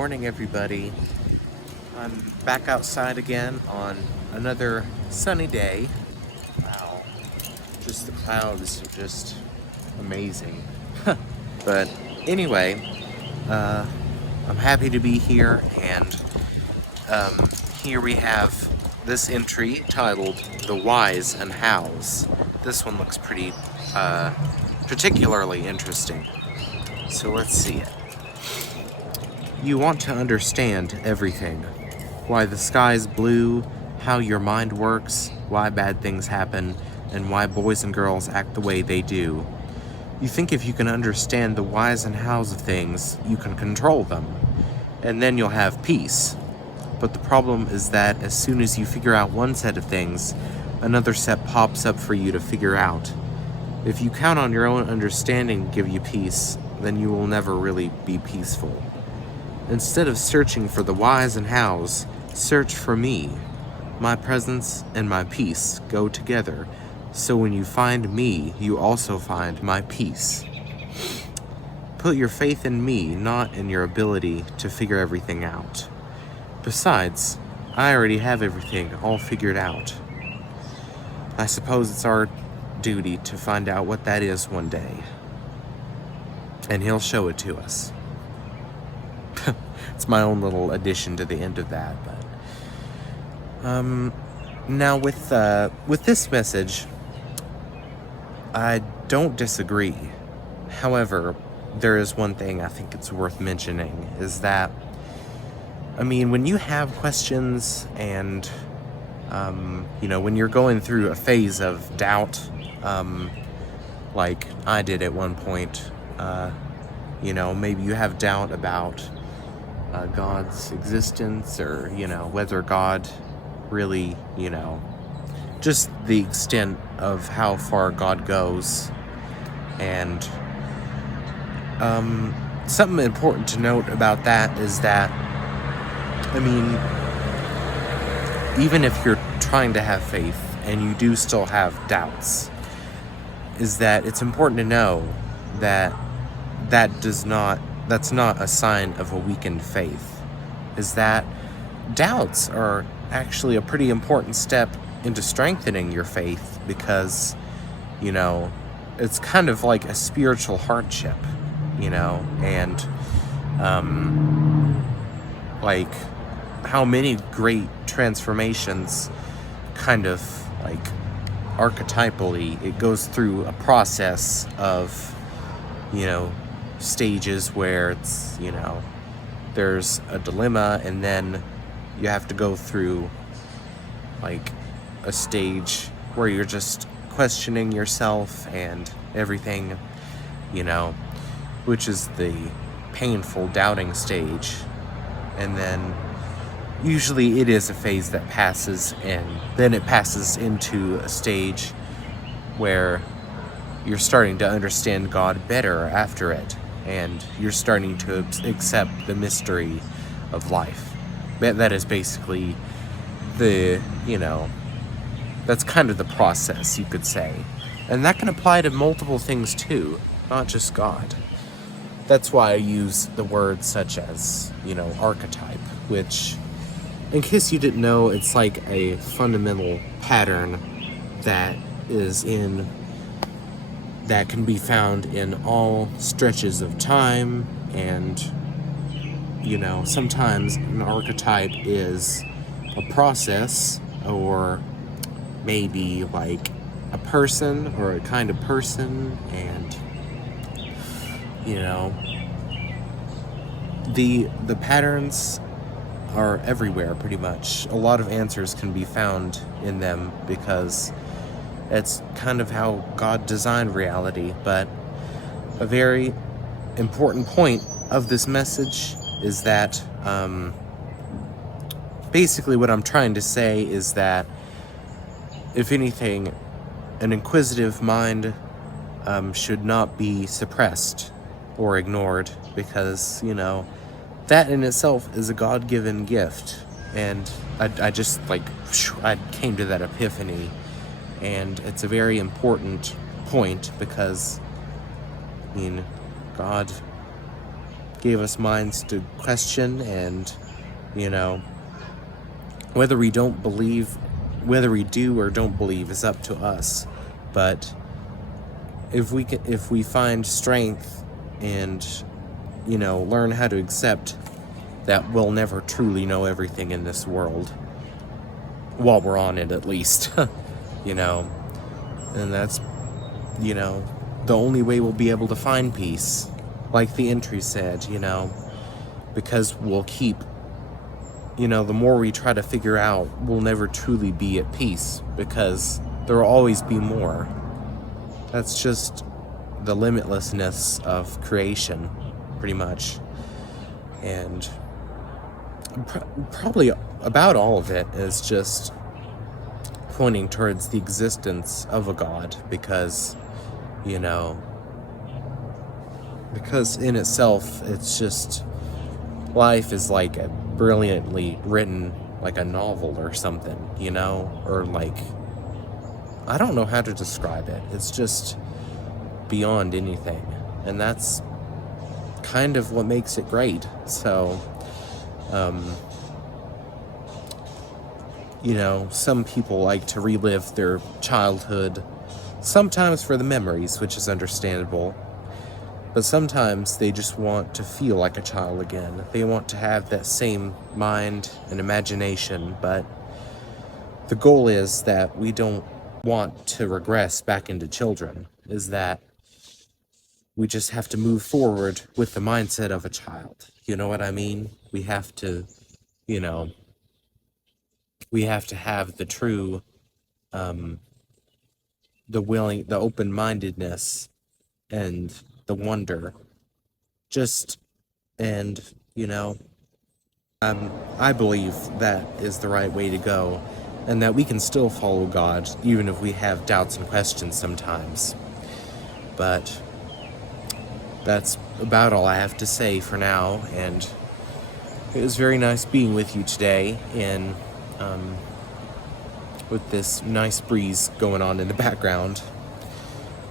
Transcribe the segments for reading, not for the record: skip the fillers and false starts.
morning, everybody. I'm back outside again on another sunny day. Wow, just the clouds are just amazing. But anyway, I'm happy to be here, and here we have this entry titled The Whys and Hows. This one looks pretty particularly interesting. So let's see it. You want to understand everything. Why the sky's blue, how your mind works, why bad things happen, and why boys and girls act the way they do. You think if you can understand the whys and hows of things, you can control them, and then you'll have peace. But the problem is that as soon as you figure out one set of things, another set pops up for you to figure out. If you count on your own understanding to give you peace, then you will never really be peaceful. Instead of searching for the whys and hows, search for me. My presence and my peace go together, so when you find me, you also find my peace. Put your faith in me, not in your ability to figure everything out. Besides, I already have everything all figured out. I suppose it's our duty to find out what that is one day. And he'll show it to us. It's my own little addition to the end of that, but now with this message, I don't disagree. However, there is one thing I think it's worth mentioning, is that when you have questions and when you're going through a phase of doubt, like I did at one point, maybe you have doubt about God's existence, or whether God really, just the extent of how far God goes. And something important to note about that is that even if you're trying to have faith and you do still have doubts, is that it's important to know that that's not a sign of a weakened faith. Is that doubts are actually a pretty important step into strengthening your faith, because it's kind of like a spiritual hardship, and like how many great transformations kind of like archetypally, it goes through a process of stages where it's there's a dilemma, and then you have to go through like a stage where you're just questioning yourself and everything, which is the painful doubting stage. And then usually it is a phase that passes, and then it passes into a stage where you're starting to understand God better after it, and you're starting to accept the mystery of life. That is basically that's kind of the process, you could say. And that can apply to multiple things too, not just God. That's why I use the words such as, archetype, which, in case you didn't know, it's like a fundamental pattern that can be found in all stretches of time. And sometimes an archetype is a process, or maybe like a person or a kind of person, and the patterns are everywhere pretty much. A lot of answers can be found in them because it's kind of how God designed reality. But a very important point of this message is that basically what I'm trying to say is that, if anything, an inquisitive mind should not be suppressed or ignored, because that in itself is a God-given gift. And I just I came to that epiphany, and it's a very important point, because God gave us minds to question, and, you know, whether we do or don't believe is up to us. But if we find strength and, you know, learn how to accept that we'll never truly know everything in this world, while we're on it at least, you know, and that's, you know, the only way we'll be able to find peace, like the entry said, you know, because we'll keep, you know, the more we try to figure out, we'll never truly be at peace, because there will always be more. That's just the limitlessness of creation, pretty much. And probably about all of it is just pointing towards the existence of a God, because, you know, because in itself, it's just, life is like a brilliantly written, like a novel or something, you know, or like, I don't know how to describe it. It's just beyond anything, and that's kind of what makes it great. So, you know, some people like to relive their childhood, sometimes for the memories, which is understandable, but sometimes they just want to feel like a child again. They want to have that same mind and imagination, but the goal is that we don't want to regress back into children, is that we just have to move forward with the mindset of a child. You know what I mean? We have to, you know, we have to have the true, the open-mindedness and the wonder. And, you know, I believe that is the right way to go, and that we can still follow God, even if we have doubts and questions sometimes. But that's about all I have to say for now, and it was very nice being with you today, and with this nice breeze going on in the background.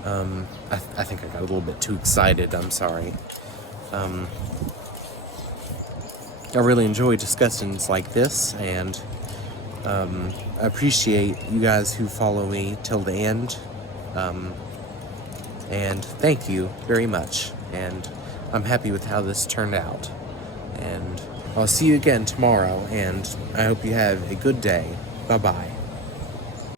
I think I got a little bit too excited, I'm sorry. I really enjoy discussions like this, and I appreciate you guys who follow me till the end, and thank you very much, and I'm happy with how this turned out, and I'll see you again tomorrow, and I hope you have a good day. Bye-bye.